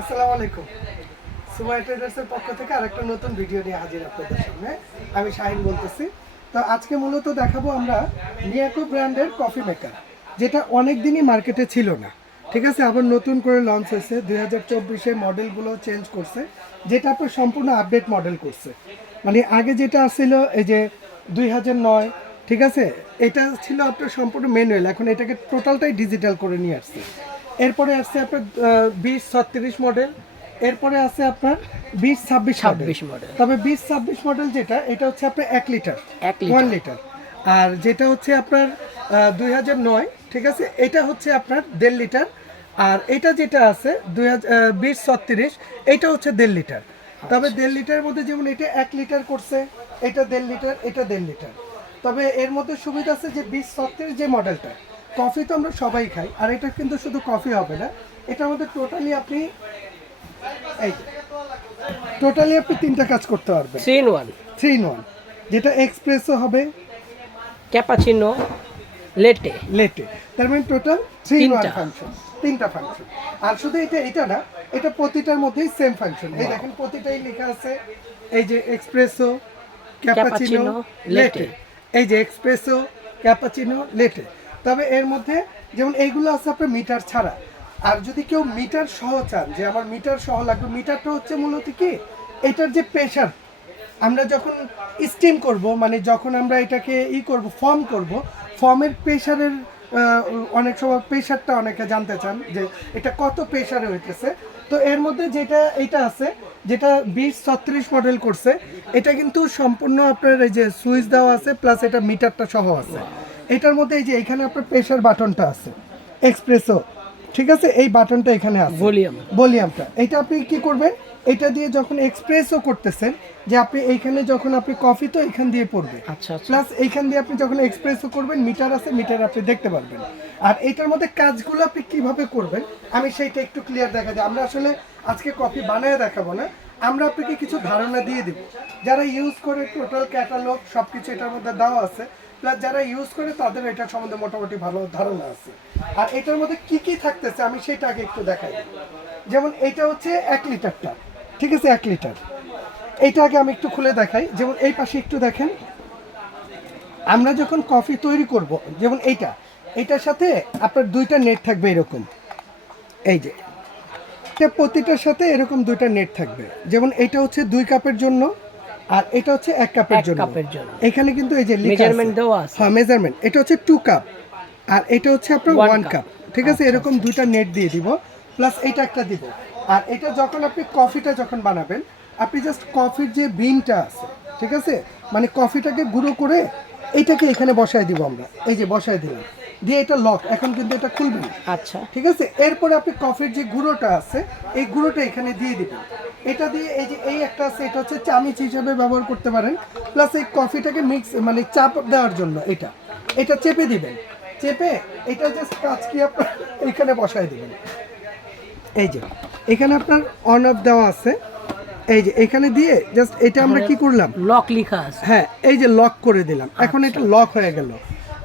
আসসালামু আলাইকুম। সুমাই ট্রেডার্সের পক্ষ থেকে আরেকটা নতুন ভিডিও নিয়ে হাজির আপনাদের সামনে। আমি শাহিন বলতেছি। তো আজকে মূলত দেখাবো আমরা নিয়াকো ব্র্যান্ডের কফি মেকার, যেটা অনেক দিনই মার্কেটে ছিল না। ঠিক আছে, আবার নতুন করে লঞ্চ হয়েছে। দুই হাজার চব্বিশে মডেলগুলো চেঞ্জ করছে, যেটা আপনার সম্পূর্ণ আপডেট মডেল করছে। মানে আগে যেটা ছিল, এই যে দুই হাজার নয়, ঠিক আছে, এটা ছিল আপনার সম্পূর্ণ ম্যানুয়াল এখন এটাকে টোটালটাই ডিজিটাল করে নিয়ে আসছে। এরপরে আসছে আপনার বিশ ছত্রিশ মডেল এরপরে আছে আপনার বিশ ছাব্বিশ ছাব্বিশ মডেল তবে বিশ ছাব্বিশ মডেল যেটা এটা হচ্ছে আপনার এক লিটার। ওয়ান লিটার আর যেটা হচ্ছে আপনার দুই হাজার নয় ঠিক আছে এটা হচ্ছে আপনার দেড় লিটার আর এটা যেটা আছে দুই হাজার বিশ ছত্রিশ এটা হচ্ছে দেড় লিটার তবে দেড় লিটারের মধ্যে যেমন এটা এক লিটার করছে এটা দেড় লিটার এটা দেড় লিটার তবে এর মধ্যে সুবিধা আছে যে বিশ ছত্রিশ যে মডেলটা কফি তো আমরা সবাই খাই আর এটা কিন্তু শুধু কফি হবে না এটা আমাদের টোটালি আপনি এই টোটালি আপনি তিনটা কাজ করতে পারবেন। Three in one three in one যেটা এক্সপ্রেসও হবে ক্যাপাচিনো লেটে লেটে তার মানে total three in one function তিনটা ফাংশন আর শুধু এটা এটা না এটা প্রতিটার মধ্যেই সেম ফাংশন এই দেখেন প্রতিটাই লেখা আছে এই যে এক্সপ্রেসো ক্যাপাচিনো লেটে এই যে এক্সপ্রেসো ক্যাপাচিনো লেটে তবে এর মধ্যে যেমন এইগুলো আছে আপনার মিটার ছাড়া। আর যদি কেউ মিটার সহ চান, যে আমার মিটার সহ লাগবে, মিটারটা হচ্ছে মূলত কি? এটার যে প্রেশার আমরা যখন স্টিম করব মানে যখন আমরা এটাকে ই করব ফর্ম করব ফর্মের প্রেশারের অনেক সময় প্রেশারটা অনেকে জানতে চান যে এটা কত প্রেশারে হইতেছে। তো এর মধ্যে যেটা, এটা আছে, যেটা বিশ ছত্রিশ মডেল করছে, এটা কিন্তু সম্পূর্ণ আপনার এই যে সুইচ দেওয়া আছে প্লাস এটা মিটারটা সহ আছে। এটার মধ্যে এই যে এখানে আপনার প্রেশার বাটনটা আছে এক্সপ্রেসো ঠিক আছে? এই বাটনটা এখানে আছে। ভলিউম ভলিউমটা এটা আপনি কি করবেন? এটা দিয়ে যখন এক্সপ্রেসও করতেছেন যে আপনি এইখানে যখন আপনি কফি তো এখান দিয়ে পড়বে। আচ্ছা আচ্ছা। প্লাস এইখান দিয়ে আপনি যখন এক্সপ্রেসও করবেন মিটার আছে মিটার আপনি দেখতে পারবেন। আর এটার মধ্যে কাজগুলো আপনি কীভাবে করবেন? আমি সেইটা একটু ক্লিয়ার দেখা দিই আমরা আসলে আজকে কফি বানায় দেখাবো না। আমরা আপনাকে কিছু ধারণা দিয়ে দেব। যারা ইউজ করে টোটাল ক্যাটালগ সব কিছু এটার মধ্যে দেওয়া আছে প্লাস যারা ইউজ করে তাদের এটা সম্বন্ধে মোটামুটি ভালো ধারণা আছে। আর এটার মধ্যে কি কি থাকতেছে আমি সেটা আগে একটু দেখাই। যেমন এটা হচ্ছে এক লিটারটা, ঠিক আছে? এক লিটার। এইটা আগে আমি একটু খুলে দেখাই। যেমন এই পাশে একটু দেখেন। আমরা যখন কফি তৈরি করব, যেমন এইটা এটার সাথে আপনার দুইটা নেট থাকবে এরকম। এই যে প্রতিটার সাথে এরকম দুইটা নেট থাকবে। যেমন এটা হচ্ছে দুই কাপের জন্য। আর এটা হচ্ছে এক কাপের জন্য। কাপের জন্য। এখানে কিন্তু এই যে Measurement দেওয়া আছে। হ্যাঁ মেজারমেন্ট এটা হচ্ছে টু কাপ আর এটা হচ্ছে আপনার ওয়ান কাপ ঠিক আছে? এরকম দুইটা নেট দিয়ে দিব। প্লাস এটা একটা দিব। আর এটা যখন আপনি কফিটা যখন বানাবেন আপনি জাস্ট কফির যে বিনটা আছে ঠিক আছে? মানে কফিটাকে গুঁড়ো করে এইটাকে এখানে বসায় দিব আমরা। এই যে বসায় দিলাম। দিয়ে এটা লক এখন কিন্তু এটা খুলবে না। আচ্ছা। ঠিক আছে? এরপরে আপনি কফির যে গুঁড়োটা আছে এই গুঁড়োটা এখানে দিয়ে দিবেন। এটা দিয়ে এই যে এই একটা আছে এটা হচ্ছে চামিচ হিসাবে ব্যবহার করতে পারেন। প্লাস এই কফিটাকে মিক্স মানে চাপ দেওয়ার জন্য এটা। এটা চেপে দিবেন। চেপে এটা জাস্ট আপনার এখানে বসায় দিবেন। এই যে এখানে আপনার অন অফ দেওয়া আছে। এই যে এখানে দিয়ে জাস্ট এটা আমরা কি করলাম? লক লিখা আছে। হ্যাঁ এই যে লক করে দিলাম। এখন এটা লক হয়ে গেল।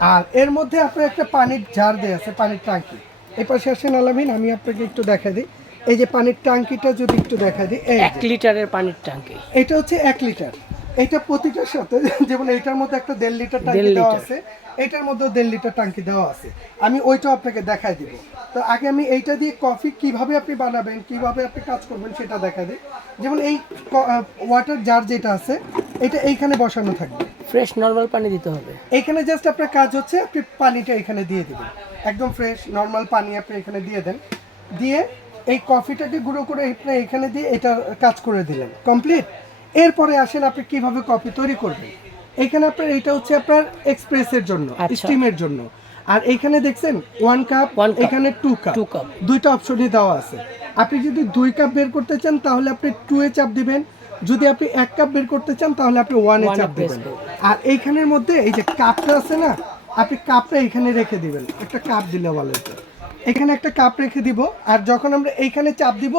আর এর মধ্যে আপনার একটা পানির জার দেওয়া আছে পানির ট্যাঙ্কি। এই পাশে আসেন আলামিন আমি আপনাকে একটু দেখা দিই। এই যে পানির ট্যাঙ্কিটা যদি একটু দেখা দিই এক লিটারের পানির ট্যাঙ্কি। এটা হচ্ছে এক লিটার। এটা প্রতিটার সাথে যেমন এটার মধ্যে একটা দেড় লিটার ট্যাঙ্কি দেওয়া আছে এটার মধ্যে দেড় লিটার ট্যাঙ্কি দেওয়া আছে। আমি ওইটাও আপনাকে দেখাই দিব। তো আগে আমি এইটা দিয়ে কফি কীভাবে আপনি বানাবেন কীভাবে আপনি কাজ করবেন সেটা দেখা দিই। যেমন এই ওয়াটার জার যেটা আছে এটা এইখানে বসানো থাকবে। ফ্রেশ নর্মাল পানি দিতে হবে। এখানে জাস্ট আপনার কাজ হচ্ছে আপনি পানিটা এখানে দিয়ে দেবেন। একদম ফ্রেশ নর্মাল পানি আপনি এখানে দিয়ে দেন। দিয়ে এই কফিটাকে গুঁড়ো করে আপনি এখানে দিয়ে এটা কাজ করে দিলেন। কমপ্লিট এরপরে আসেন আপনি কীভাবে কফি তৈরি করবেন। এখানে আপনার এটা হচ্ছে আপনার এক্সপ্রেসের জন্য আচ্ছা। স্টিমের জন্য। আর এখানে দেখছেন ওয়ান কাপ এখানে টু কাপ। দুইটা অপশনই দেওয়া আছে। আপনি যদি দুই কাপ বের করতে চান তাহলে আপনি টু এ চাপ দিবেন। যদি আপনি এক কাপ বের করতে চান তাহলে আপনি ওয়ান এ চাপ দিবেন। আর এইখানের মধ্যে এই যে কাপটা আছে না আপনি কাপটা এখানে রেখে দিবেন। একটা কাপ দিলে বলে এখানে একটা কাপ রেখে দিব আর যখন আমরা এইখানে চাপ দিব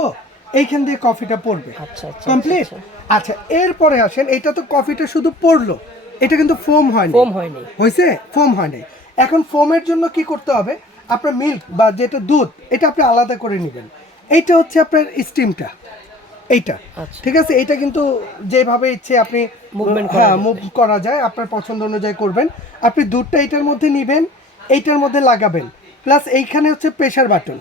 এইখান দিয়ে কফিটা পড়বে। আচ্ছা আচ্ছা কমপ্লিট আচ্ছা এরপরে আসেন এটা তো কফিটা শুধু পড়ল এটা কিন্তু ফোম হয়নি। ফোম হয়নি। হয়েছে? ফোম হয়নি। এখন ফোমের জন্য কি করতে হবে? আপনার মিল্ক বা যেটা দুধ এটা আপনি আলাদা করে নেবেন। এইটা হচ্ছে আপনার স্টিমটা। এইটা। আচ্ছা। ঠিক আছে? এটা কিন্তু যেভাবে ইচ্ছে আপনি হ্যাঁ মুভ করা যায় আপনার পছন্দ অনুযায়ী করবেন। আপনি দুধটা এইটার মধ্যে নেবেন এইটার মধ্যে লাগাবেন। প্লাস এইখানে হচ্ছে প্রেশার বাটন।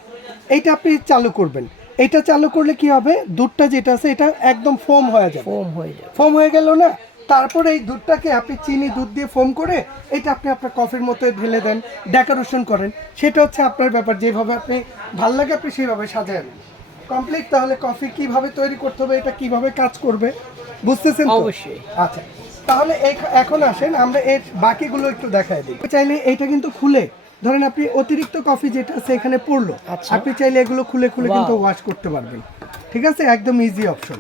এইটা আপনি চালু করবেন। এটা চালু করলে কি হবে? দুধটা যেটা আছে এটা একদম ফোম হয়ে যাবে। ফোম হয়ে যাবে। ফোম হয়ে গেল না? তারপরে এই দুধটাকে আপনি চিনি দুধ দিয়ে ফোম করে এটা আপনি আপনার কফির মতো ঢেলে দেন ডেকোরেশন করেন। সেটা হচ্ছে আপনার ব্যাপার যেভাবে আপনি ভালো লাগে আপনি সেইভাবে সাজায় নেন কমপ্লিট তাহলে কফি কীভাবে তৈরি করতে হবে এটা কীভাবে কাজ করবে? বুঝতেছেন অবশ্যই। আচ্ছা। তাহলে এখন আসেন আমরা এর বাকিগুলো একটু দেখাই দিই। চাইলে এটা কিন্তু খুলে ধরেন আপনি অতিরিক্ত কফি যেটা আছে এখানে পড়ল আচ্ছা। আপনি চাইলে এগুলো খুলে খুলে কিন্তু ওয়াশ করতে পারবেন। ঠিক আছে? একদম ইজি অপশন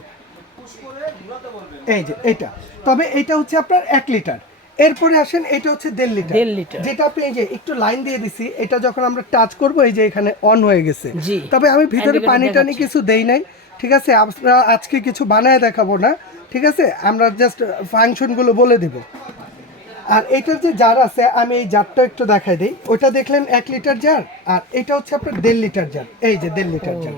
এই যে এটা। তবে এটা হচ্ছে আপনার এক লিটার এরপরে আসেন এটা হচ্ছে দেড় লিটার দেড় লিটার। যেটা আপনি এই যে একটু লাইন দিয়ে দিছি এটা যখন আমরা টাচ করব এই যে এখানে অন হয়ে গেছে। তবে আমি ভিতরে পানি টানি কিছু দেই নাই। ঠিক আছে? আমরা আজকে কিছু বানায় দেখাবো না। ঠিক আছে? আমরা জাস্ট ফাংশনগুলো বলে দিব। আর এটার যে জার আছে আমি এই জারটা একটু দেখাই দিই। ওটা দেখলেন এক লিটার জার আর এটা হচ্ছে আপনার দেড় লিটার জার এই যে দেড় লিটার জার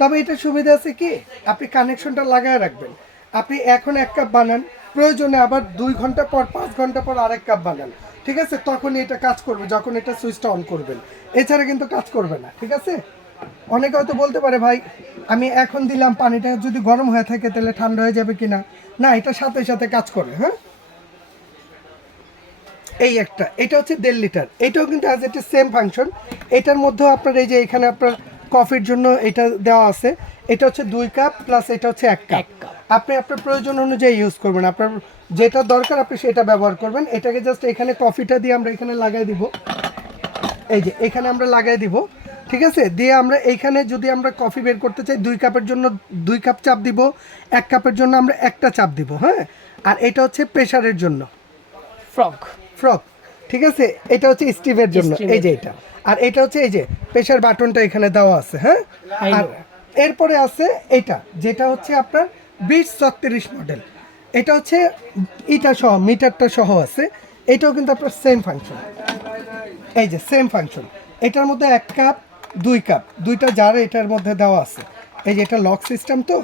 তবে এটা সুবিধা আছে কি? আপনি কানেকশনটা লাগায় রাখবেন। আপনি এখন এক কাপ বানান প্রয়োজনে আবার দুই ঘণ্টা পর পাঁচ ঘণ্টা পর আরেক কাপ বানান। ঠিক আছে? তখন এটা কাজ করবে যখন এটা সুইচটা অন করবেন। এছাড়া কিন্তু কাজ করবে না ঠিক আছে? অনেকে হয়তো বলতে পারে ভাই আমি এখন দিলাম পানিটা যদি গরম হয়ে থাকে তাহলে ঠান্ডা হয়ে যাবে কিনা? না এটা সাথে সাথে কাজ করে হ্যাঁ? এই একটা এটা হচ্ছে দেড় লিটার। এটাও কিন্তু অ্যাজ এট সেম ফাংশন এটার মধ্যেও আপনার এই যে এখানে আপনার কফির জন্য এটা দেওয়া আছে। এটা হচ্ছে দুই কাপ প্লাস এটা হচ্ছে এক কাপ এক কাপ। আপনি আপনার প্রয়োজন অনুযায়ী ইউজ করবেন। আপনার যেটা দরকার আপনি সেটা ব্যবহার করবেন। এটাকে জাস্ট এখানে কফিটা দিয়ে আমরা এখানে লাগাই দিব। এই যে এখানে আমরা লাগাই দিব। ঠিক আছে? দিয়ে আমরা এইখানে যদি আমরা কফি বের করতে চাই দুই কাপের জন্য দুই কাপ চাপ দিব। এক কাপের জন্য আমরা একটা চাপ দিব হ্যাঁ? আর এটা হচ্ছে প্রেশারের জন্য। ফ্রক ফ্রক ঠিক আছে? এটা হচ্ছে স্টিভের জন্য এই যে এটা। আর এটা হচ্ছে এই যে প্রেশার বাটনটা এখানে দেওয়া আছে হ্যাঁ? আর এরপরে আছে এটা যেটা হচ্ছে আপনার বিশ ছত্রিশ মডেল। এটা হচ্ছে ইটা সহ মিটারটা সহ আছে। এটাও কিন্তু আপনার সেম ফাংশন এই যে সেম ফাংশন এটার মধ্যে এক কাপ দুই কাপ দুইটা জার এটার মধ্যে দেওয়া আছে। এই যে এটা লক সিস্টেম তো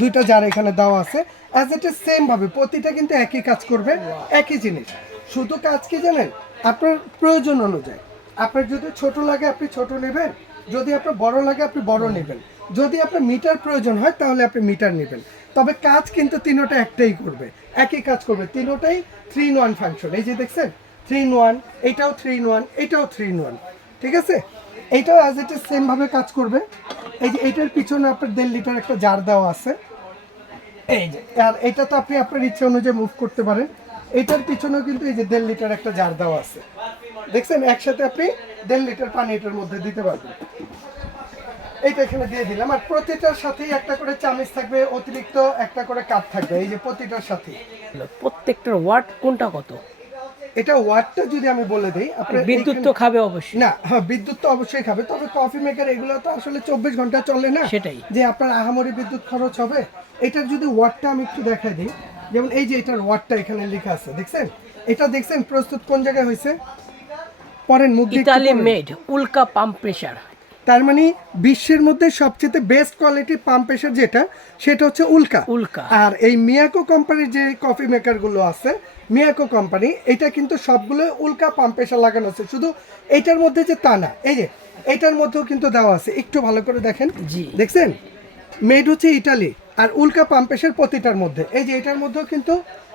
দুইটা জার এখানে দেওয়া আছে। অ্যাজ ইট ইজ সেম ভাবে প্রতিটা কিন্তু একই কাজ করবে একই জিনিস। শুধু কাজ কি জানেন? আপনার প্রয়োজন অনুযায়ী। আপনার যদি ছোট লাগে আপনি ছোট নেবেন যদি আপনার বড় লাগে আপনি বড় নেবেন। যদি আপনার মিটার প্রয়োজন হয় তাহলে আপনি মিটার নেবেন। তবে কাজ কিন্তু তিনোটা একটাই করবে। একই কাজ করবে। তিনোটাই থ্রি ইন ওয়ান ফাংশন এই যে দেখছেন? থ্রি ইন ওয়ান এটাও থ্রি ইন ওয়ান এটাও থ্রি ইন ওয়ান ঠিক আছে? এইটাও অ্যাজ ইট ইজ সেমভাবে কাজ করবে। এই যে এটার পিছনে আপনার দেড় লিটার একটা জার দেওয়া আছে। এই যে আর এটা তো আপনি আপনার ইচ্ছে অনুযায়ী মুভ করতে পারেন। এটার পিছনেও কিন্তু এই যে দেড় লিটার একটা জার দেওয়া আছে। দেখছেন? একসাথে আপনি দেড় লিটার পানি এটার মধ্যে দিতে পারবেন। এইটা এখানে দিয়ে দিলাম। আর প্রতিটার সাথেই একটা করে চামচ থাকবে অতিরিক্ত একটা করে কাপ থাকবে। এই যে প্রতিটার সাথে প্রত্যেকটার ওয়াট কোনটা কত? এটা ওয়াটটা যদি আমি বলে দিই আপনার বিদ্যুৎ তো খাবে অবশ্যই। না হ্যাঁ বিদ্যুৎ তো অবশ্যই খাবে। তবে কফি মেকার এগুলো তো আসলে চব্বিশ ঘণ্টা চলে না। সেটাই। যে আপনার আহামরি বিদ্যুৎ খরচ হবে। এটার যদি ওয়াটটা আমি একটু দেখাই দিই যেমন এই যে এটার ওয়ার্ডটা এখানে লেখা আছে দেখছেন? এটা দেখছেন প্রস্তুত কোন জায়গায় হয়েছে? পরেন মুখ Italy made Ulka pump pressure তার মানে বিশ্বের মধ্যে সবচেয়ে বেস্ট কোয়ালিটি পাম্প প্রেসার যেটা সেটা হচ্ছে উল্কা। উল্কা। আর এই মিয়াকো কোম্পানির যে কফি মেকারগুলো আছে মিয়াকো কোম্পানি এটা কিন্তু সবগুলো উল্কা পাম্প প্রেসার লাগানো আছে। শুধু এটার মধ্যে যে তা না এই যে এটার মধ্যেও কিন্তু দেওয়া আছে। একটু ভালো করে দেখেন। জি। দেখছেন? মেড হচ্ছে ইটালি আর উল্কা পাম্প প্রেশার প্রতিটার মধ্যে। এই যে এটার মধ্যেও কিন্তু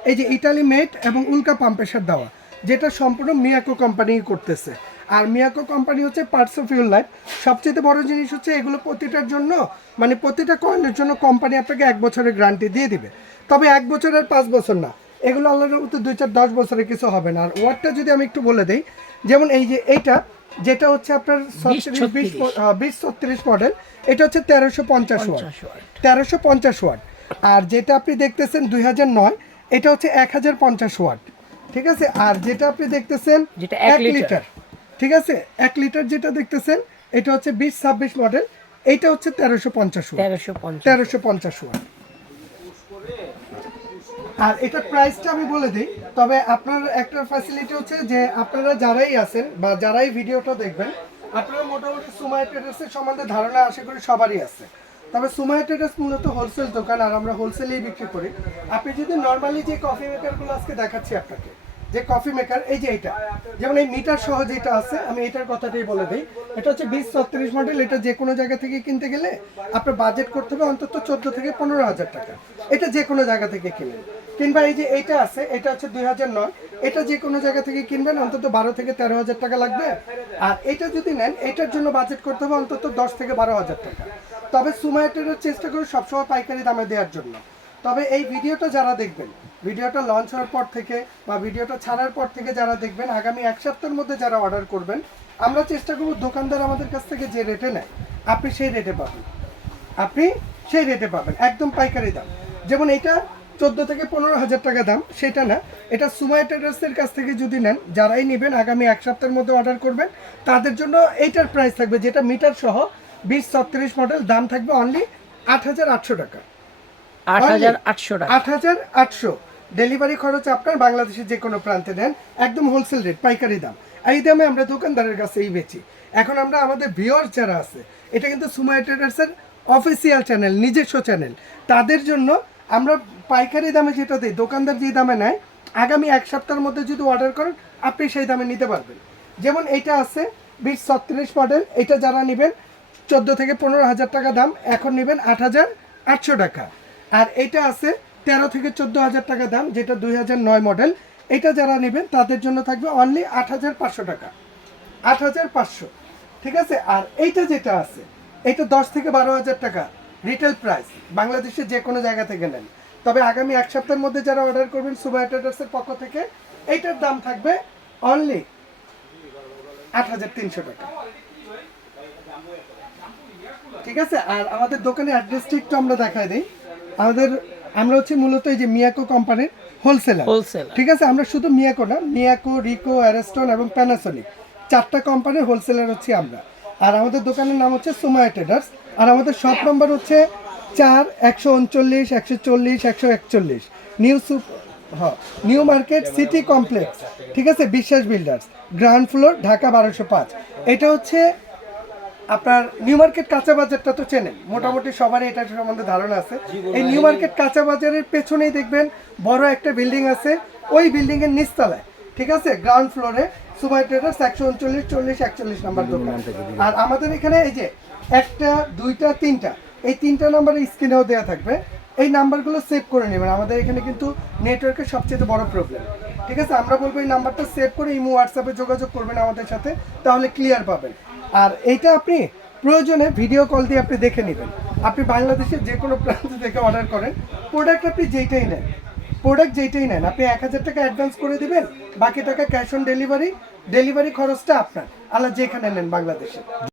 এই যে ইটালি মেড এবং উল্কা পাম্প প্রেশার দেওয়া, যেটা সম্পূর্ণ মিয়াকো কোম্পানি করতেছে। আর মিয়াকো কোম্পানি হচ্ছে পার্টস অফ ইউর লাইফ সবচেয়ে বড় জিনিস হচ্ছে এগুলো প্রতিটার জন্য মানে প্রতিটা কয়েনের জন্য কোম্পানি আপনাকে এক বছরের গ্যারান্টি দিয়ে দিবে। তবে এক বছর আর পাঁচ বছর না। এগুলো আল্লাহর মতো দুই চার দশ বছরের কিছু হবে না। আর ওয়ার্ডটা যদি আমি একটু বলে দিই, যেমন এই যে এইটা যেটা হচ্ছে আপনার বিশ ছত্রিশ মডেল এটা হচ্ছে তেরোশো পঞ্চাশ ওয়াট তেরোশো পঞ্চাশ ওয়াট আর যেটা আপনি দেখতেছেন দুই হাজার নয় এটা হচ্ছে এক হাজার পঞ্চাশ ওয়াট ঠিক আছে? আর যেটা আপনি দেখতেছেন যেটা এক লিটার। ঠিক আছে? এক লিটার যেটা দেখতেছেন এটা হচ্ছে বিশ ছাব্বিশ মডেল এইটা হচ্ছে তেরোশো পঞ্চাশ ওয়াট তেরোশো পঞ্চাশ তেরোশো পঞ্চাশ ওয়াট আর এটা প্রাইসটা আমি বলে দিই, তবে আপনার একটা ফ্যাসিলিটি হচ্ছে যে আপনারা যারাই আছেন বা যারাই ভিডিওটা দেখবেন, আপনারা মোটামুটি সুমাই ট্রেডার্সের সম্বন্ধে ধারণা আশা করি সবারই আছে। তবে সুমাই ট্রেডার্স মূলত হোলসেল দোকান, আর আমরা হোলসেলেই বিক্রি করি। আপনি যদি নর্মালি যে কফি মেকারগুলো আজকে দেখাচ্ছি আপনাকে যে কফি মেকার এই যে এটা। যেমন এই মিটার সহ যেটা আছে, আমি এটার কথাটাই বলে দিই। এটা হচ্ছে বিশ ছত্রিশ মডেল এটা যে কোনো জায়গা থেকে কিনতে গেলে আপনার বাজেট করতে হবে অন্তত চোদ্দ থেকে পনেরো হাজার টাকা। এটা যে কোনো জায়গা থেকে কিনেন কিংবা এই যে এইটা আছে, এটা হচ্ছে দুই হাজার নয়। এটা যে কোনো জায়গা থেকে কিনবেন, অন্তত বারো থেকে তেরো হাজার টাকা লাগবে। আর এটা যদি নেন, এটার জন্য বাজেট করতে হবে অন্তত দশ থেকে বারো হাজার টাকা। তবে সুমাইটের চেষ্টা করি সবসময় পাইকারি দামে দেওয়ার জন্য। তবে এই ভিডিওটা যারা দেখবেন ভিডিওটা লঞ্চ হওয়ার পর থেকে বা ভিডিওটা ছাড়ার পর থেকে যারা দেখবেন আগামী এক সপ্তাহের মধ্যে যারা অর্ডার করবেন আমরা চেষ্টা করব দোকানদার আমাদের কাছ থেকে যে রেটে নেয় আপনি সেই রেটে পাবেন। আপনি সেই রেটে পাবেন একদম পাইকারি দাম। যেমন এটা চোদ্দ থেকে পনেরো হাজার টাকা দাম সেটা না। এটা সুমাই ট্রেডার্সের কাছ থেকে যদি নেন যারাই নেবেন আগামী এক সপ্তাহের মধ্যে অর্ডার করবেন তাদের জন্য এইটার প্রাইস থাকবে যেটা মিটার সহ বিশ ছত্রিশ মডেল দাম থাকবে অনলি আট হাজার আটশো টাকা। আট হাজার আটশো আট হাজার আটশো। ডেলিভারি খরচ আপনার বাংলাদেশের যে কোনো প্রান্তে নেন, একদম হোলসেল রেট পাইকারি দাম। এই দামে আমরা দোকানদারের কাছেই বেচি। এখন আমরা আমাদের ভিওর যারা আছে, এটা কিন্তু সুমাই ট্রেডার্সের অফিসিয়াল চ্যানেল নিজস্ব চ্যানেল তাদের জন্য আমরা পাইকারি দামে যেটা দিই, দোকানদার যে দামে নেয়, আগামী এক সপ্তাহের মধ্যে যদি অর্ডার করেন, আপনি সেই দামে নিতে পারবেন। যেমন এটা আছে, বিশ ছত্রিশ মডেল এটা যারা নেবেন, চোদ্দ থেকে পনেরো হাজার টাকা দাম, এখন নেবেন আট হাজার আটশো টাকা। আর এটা আছে তেরো থেকে চোদ্দ হাজার টাকা দাম, যেটা দুই হাজার নয় মডেল এটা যারা নেবেন, তাদের জন্য থাকবে অনলি আট হাজার পাঁচশো টাকা। আট হাজার পাঁচশো, ঠিক আছে? আর এইটা যেটা আছে এটা দশ থেকে বারো হাজার টাকা রিটেল প্রাইস বাংলাদেশের যে কোনো জায়গা থেকে নেন। তবে আগামী এক সপ্তাহের মধ্যে যারা অর্ডার করবেন সুপার ট্রেডার্সের পক্ষ থেকে, এইটার দাম থাকবে অনলি আট হাজার তিনশো টাকা। ঠিক আছে? আর আমাদের দোকানের অ্যাড্রেসটি একটু আমরা দেখাই দিই। আমাদের আমরা হচ্ছে মূলত এই যে মিয়াকো কোম্পানির হোলসেলার। হোলসেল ঠিক আছে আমরা শুধু মিয়াকো না মিয়াকো রিকো অ্যারেস্টন এবং প্যানাসোনিক চারটা কোম্পানির হোলসেলার হচ্ছে আমরা। আর আমাদের দোকানের নাম হচ্ছে সুমায়া ট্রেডার্স আর আমাদের শপ নম্বর হচ্ছে চার একশো উনচল্লিশ একশো চল্লিশ একশো একচল্লিশ। নিউ সুপ হ্যাঁ নিউ মার্কেট সিটি কমপ্লেক্স ঠিক আছে বিশ্বাস বিল্ডার্স গ্রাউন্ড ফ্লোর ঢাকা বারোশো পাঁচ। এটা হচ্ছে আপনার নিউ মার্কেট কাঁচা বাজারটা তো চেনেন। মোটামুটি সবারই এটা সম্বন্ধে ধারণা আছে। এই নিউ মার্কেট কাঁচা বাজারের পেছনেই দেখবেন বড় একটা বিল্ডিং আছে ওই বিল্ডিং এর নিচতলায়। ঠিক আছে? গ্রাউন্ড ফ্লোরে সুপার ট্রেডার্স একশো উনচল্লিশ চল্লিশ একচল্লিশ নাম্বার দোকান। আর আমাদের এখানে এই যে একটা দুইটা তিনটা এই তিনটা নাম্বারের স্ক্রিনেও দেওয়া থাকবে। এই নাম্বারগুলো সেভ করে নেবেন। আমাদের এখানে কিন্তু নেটওয়ার্কের সবচেয়ে বড় প্রবলেম ঠিক আছে? আমরা বলব এই নাম্বারটা সেভ করে ইমো হোয়াটসঅ্যাপে যোগাযোগ করবেন আমাদের সাথে তাহলে ক্লিয়ার পাবেন। আর এইটা আপনি প্রয়োজনে ভিডিও কল দিয়ে আপনি দেখে নেবেন। আপনি বাংলাদেশের যে কোনো প্রান্ত থেকে অর্ডার করেন প্রোডাক্ট আপনি যেইটাই নেন প্রোডাক্ট যেইটাই নেন, আপনি এক হাজার টাকা অ্যাডভান্স করে দেবেন, বাকি টাকা ক্যাশ অন ডেলিভারি ডেলিভারি খরচটা আপনার আলাদা যেখানে নেন বাংলাদেশে।